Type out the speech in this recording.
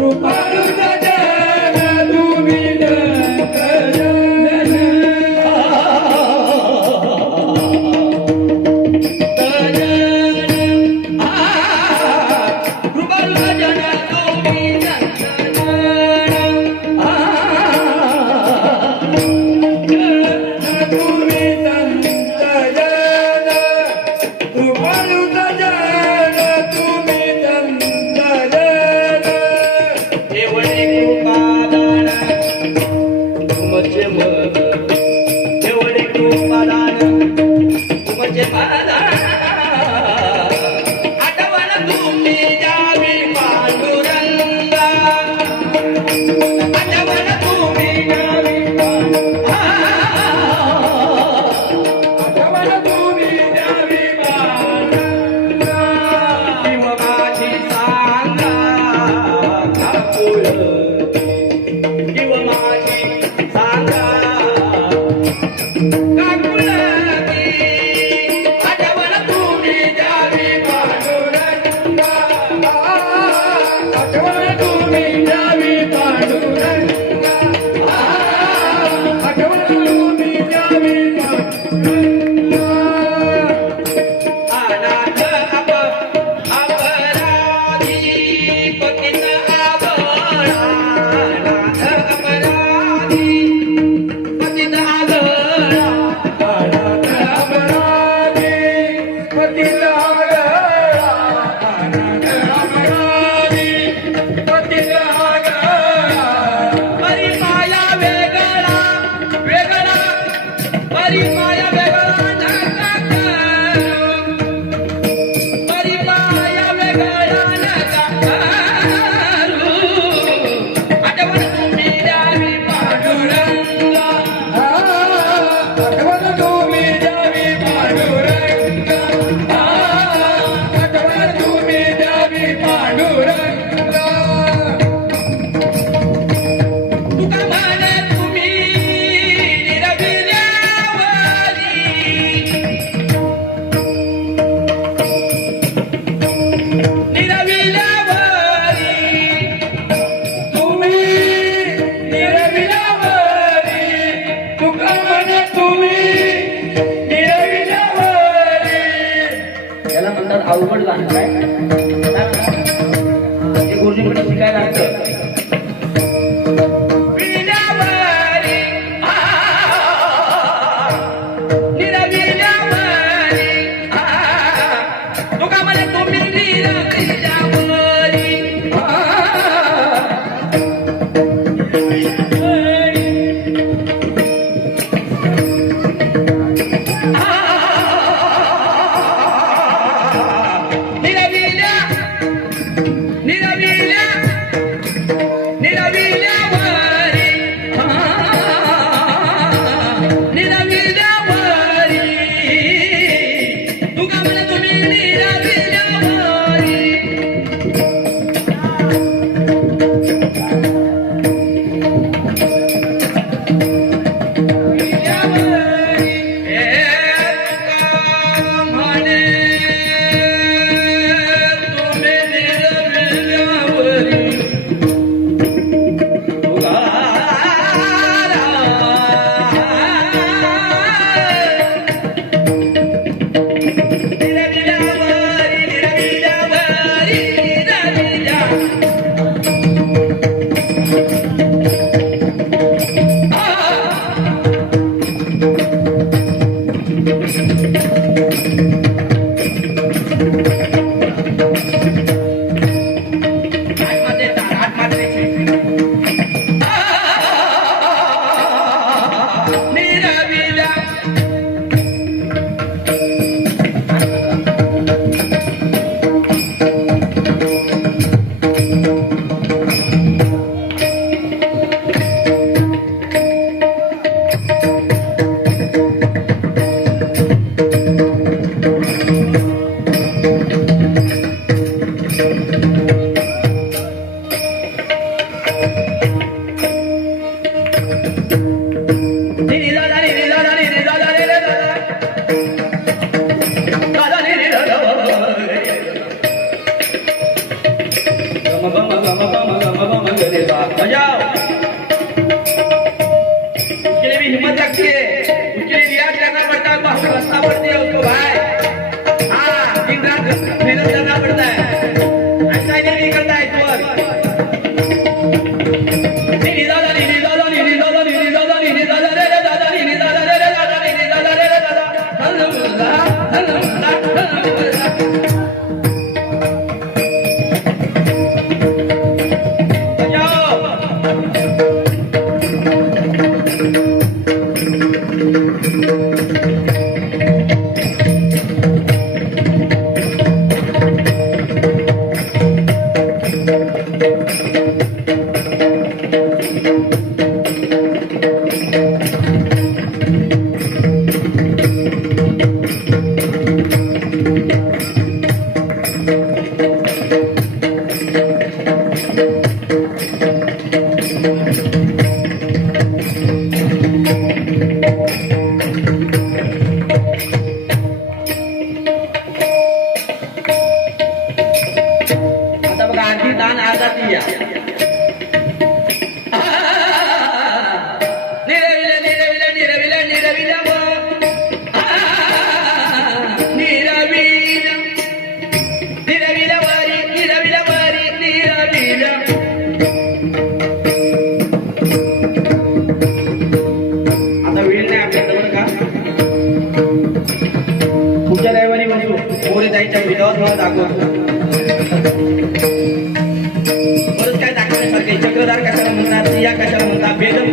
quero barulho. Yeah, ஒவ்வொரு தான் right हिम्मत रखती है मुझे रियाज करना पड़ता है रस्ता पड़ती भाई हाँ Tata Gandhi dan Azadiya. आता वेळ नाही आपल्याकडे बरं का? पुढच्या रविवारी बसू. मोरे जायच्या व्हिडिओवर मला दाखवतो परत काय दाखवण्यासारखे चक्रधार कशाला म्हणतात या कशाला म्हणतात बेदम